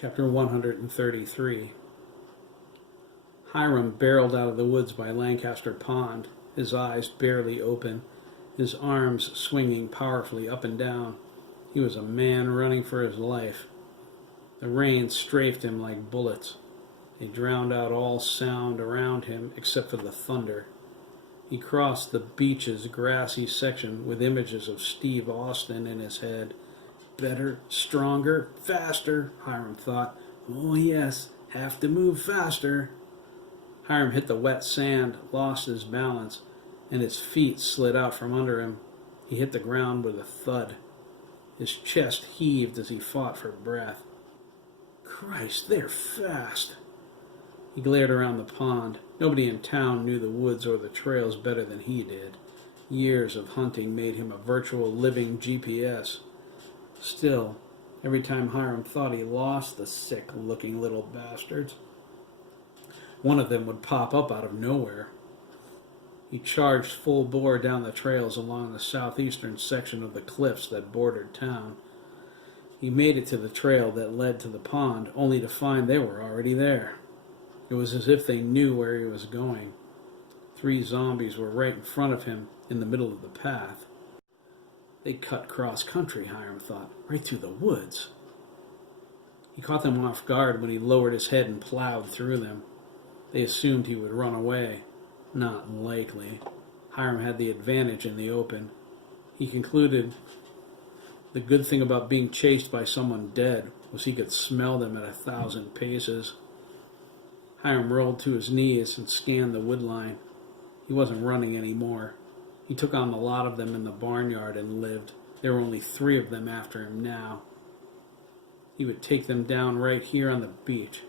Chapter 133. Hiram barreled out of the woods by Lancaster Pond, his eyes barely open, his arms swinging powerfully up and down. He was a man running for his life. The rain strafed him like bullets. They drowned out all sound around him except for the thunder. He crossed the beach's grassy section with images of Steve Austin in his head. Better, stronger, faster, Hiram thought. Oh yes, have to move faster. Hiram hit the wet sand, lost his balance, and his feet slid out from under him. He hit the ground with a thud. His chest heaved as he fought for breath. Christ, they're fast. He glared around the pond. Nobody in town knew the woods or the trails better than he did. Years of hunting made him a virtual living GPS. Still, every time Hiram thought he lost the sick-looking little bastards, one of them would pop up out of nowhere. He charged full bore down the trails along the southeastern section of the cliffs that bordered town. He made it to the trail that led to the pond, only to find they were already there. It was as if they knew where he was going. 3 zombies were right in front of him, in the middle of the path. They cut cross-country, Hiram thought, right through the woods. He caught them off guard when he lowered his head and plowed through them. They assumed he would run away. Not likely. Hiram had the advantage in the open. He concluded the good thing about being chased by someone dead was he could smell them at 1,000 paces. Hiram rolled to his knees and scanned the woodline. He wasn't running anymore. He took on the lot of them in the barnyard and lived. There were only 3 of them after him now. He would take them down right here on the beach.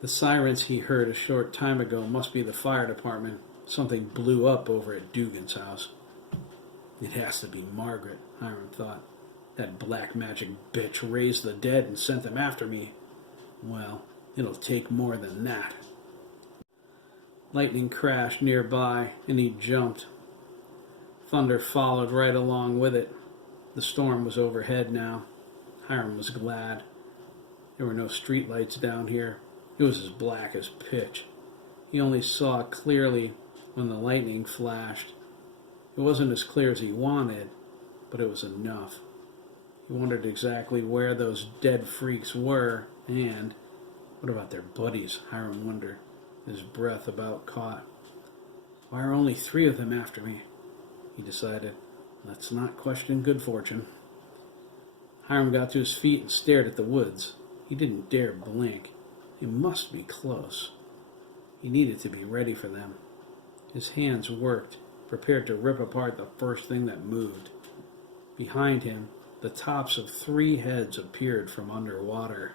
The sirens he heard a short time ago must be the fire department. Something blew up over at Dougan's house. It has to be Margaret, Hiram thought. That black magic bitch raised the dead and sent them after me. Well, it'll take more than that. Lightning crashed nearby, and he jumped. Thunder followed right along with it. The storm was overhead now. Hiram was glad. There were no streetlights down here. It was as black as pitch. He only saw clearly when the lightning flashed. It wasn't as clear as he wanted, but it was enough. He wondered exactly where those dead freaks were, and what about their buddies, Hiram wondered, his breath about caught. Why are only 3 of them after me? He decided. Let's not question good fortune. Hiram got to his feet and stared at the woods. He didn't dare blink. It must be close. He needed to be ready for them. His hands worked, prepared to rip apart the first thing that moved. Behind him, the tops of 3 heads appeared from underwater.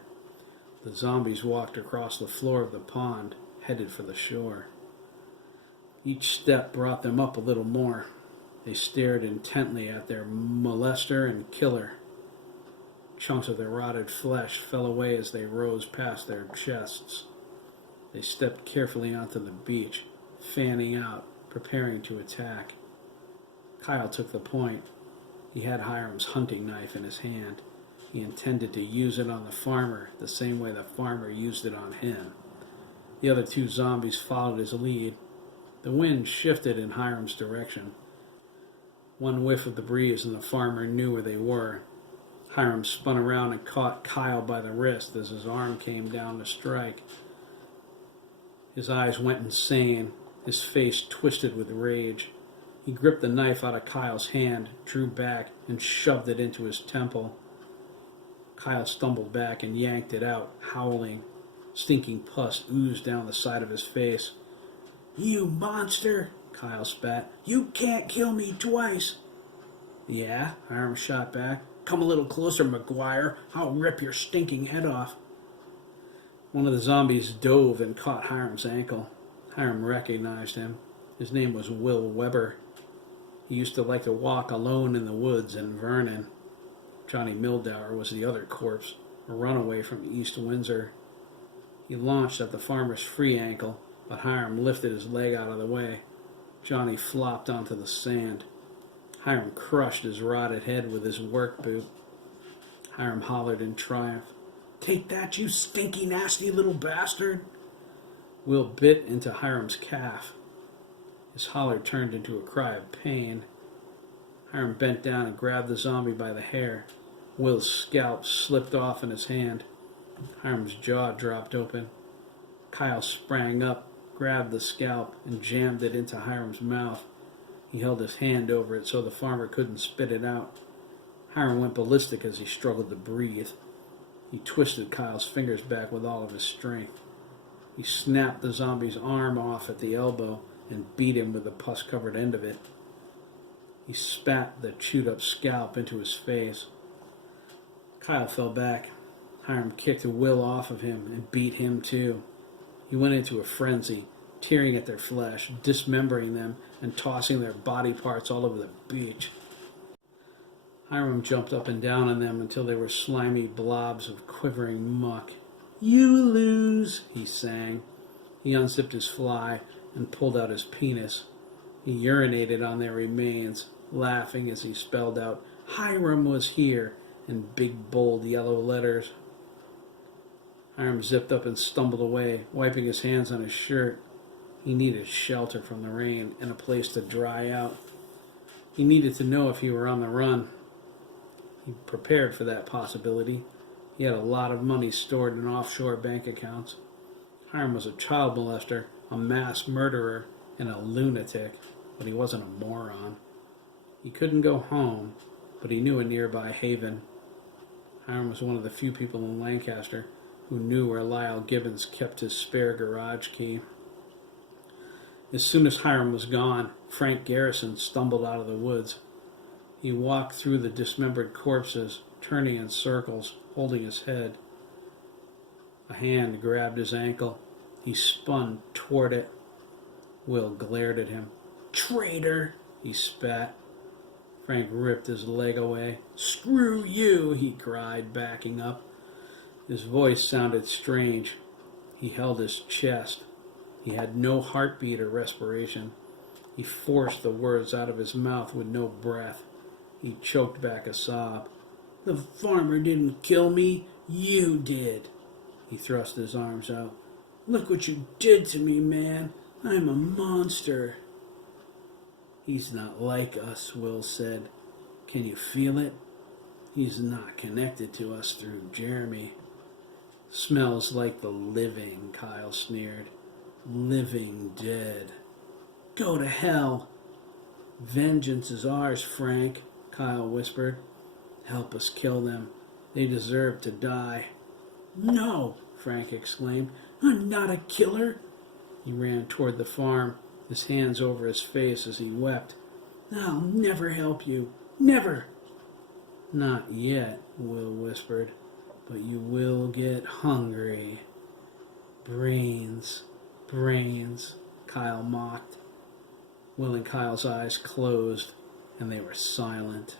The zombies walked across the floor of the pond, headed for the shore. Each step brought them up a little more. They stared intently at their molester and killer. Chunks of their rotted flesh fell away as they rose past their chests. They stepped carefully onto the beach, fanning out, preparing to attack. Kyle took the point. He had Hiram's hunting knife in his hand. He intended to use it on the farmer the same way the farmer used it on him. The other 2 zombies followed his lead. The wind shifted in Hiram's direction. One whiff of the breeze and the farmer knew where they were. Hiram spun around and caught Kyle by the wrist as his arm came down to strike. His eyes went insane. His face twisted with rage. He gripped the knife out of Kyle's hand, drew back, and shoved it into his temple. Kyle stumbled back and yanked it out, howling. Stinking pus oozed down the side of his face. You monster, Kyle spat. You can't kill me twice. Yeah, Hiram shot back. Come a little closer, McGuire. I'll rip your stinking head off. One of the zombies dove and caught Hiram's ankle. Hiram recognized him. His name was Will Weber. He used to like to walk alone in the woods in Vernon. Johnny Mildower was the other corpse, a runaway from East Windsor. He launched at the farmer's free ankle, but Hiram lifted his leg out of the way. Johnny flopped onto the sand. Hiram crushed his rotted head with his work boot. Hiram hollered in triumph. Take that, you stinky, nasty little bastard. Will bit into Hiram's calf. His holler turned into a cry of pain. Hiram bent down and grabbed the zombie by the hair. Will's scalp slipped off in his hand. Hiram's jaw dropped open. Kyle sprang up, grabbed the scalp, and jammed it into Hiram's mouth. He held his hand over it so the farmer couldn't spit it out. Hiram went ballistic as he struggled to breathe. He twisted Kyle's fingers back with all of his strength. He snapped the zombie's arm off at the elbow and beat him with the pus-covered end of it. He spat the chewed-up scalp into his face. Kyle fell back. Hiram kicked Will off of him and beat him too. He went into a frenzy, tearing at their flesh, dismembering them, and tossing their body parts all over the beach. Hiram jumped up and down on them until they were slimy blobs of quivering muck. "You lose," he sang. He unzipped his fly and pulled out his penis. He urinated on their remains, laughing as he spelled out, "Hiram was here," in big, bold yellow letters. Hiram zipped up and stumbled away, wiping his hands on his shirt. He needed shelter from the rain and a place to dry out. He needed to know if he were on the run. He prepared for that possibility. He had a lot of money stored in offshore bank accounts. Hiram was a child molester, a mass murderer, and a lunatic, but he wasn't a moron. He couldn't go home, but he knew a nearby haven. Hiram was one of the few people in Lancaster who knew where Lyle Gibbons kept his spare garage key. As soon as Hiram was gone, Frank Garrison stumbled out of the woods. He walked through the dismembered corpses, turning in circles, holding his head. A hand grabbed his ankle. He spun toward it. Will glared at him. "Traitor!" he spat. Frank ripped his leg away. "Screw you!" he cried, backing up. His voice sounded strange. He held his chest. He had no heartbeat or respiration. He forced the words out of his mouth with no breath. He choked back a sob. "The farmer didn't kill me. You did." He thrust his arms out. "Look what you did to me, man. I'm a monster." "He's not like us," Will said. "Can you feel it? He's not connected to us through Jeremy." "Smells like the living," Kyle sneered. "Living dead." "Go to hell." "Vengeance is ours, Frank," Kyle whispered. "Help us kill them. They deserve to die." "No," Frank exclaimed. "I'm not a killer." He ran toward the farm, his hands over his face as he wept. "I'll never help you. Never." "Not yet," Will whispered, "but you will get hungry." "Brains, brains," Kyle mocked. Will and Kyle's eyes closed, and they were silent.